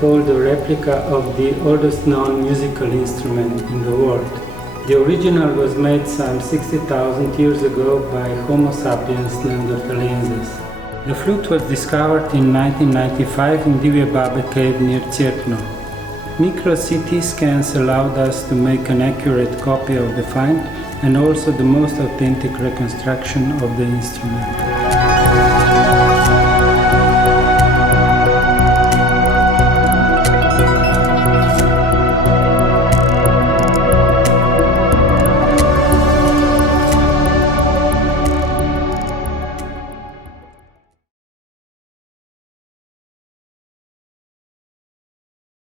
behold a replica of the oldest known musical instrument in the world. The original was made some 60,000 years ago by Homo sapiens neanderthalensis. The flute was discovered in 1995 in Divje cave near Cerkno. Micro-CT scans allowed us to make an accurate copy of the find and also the most authentic reconstruction of the instrument.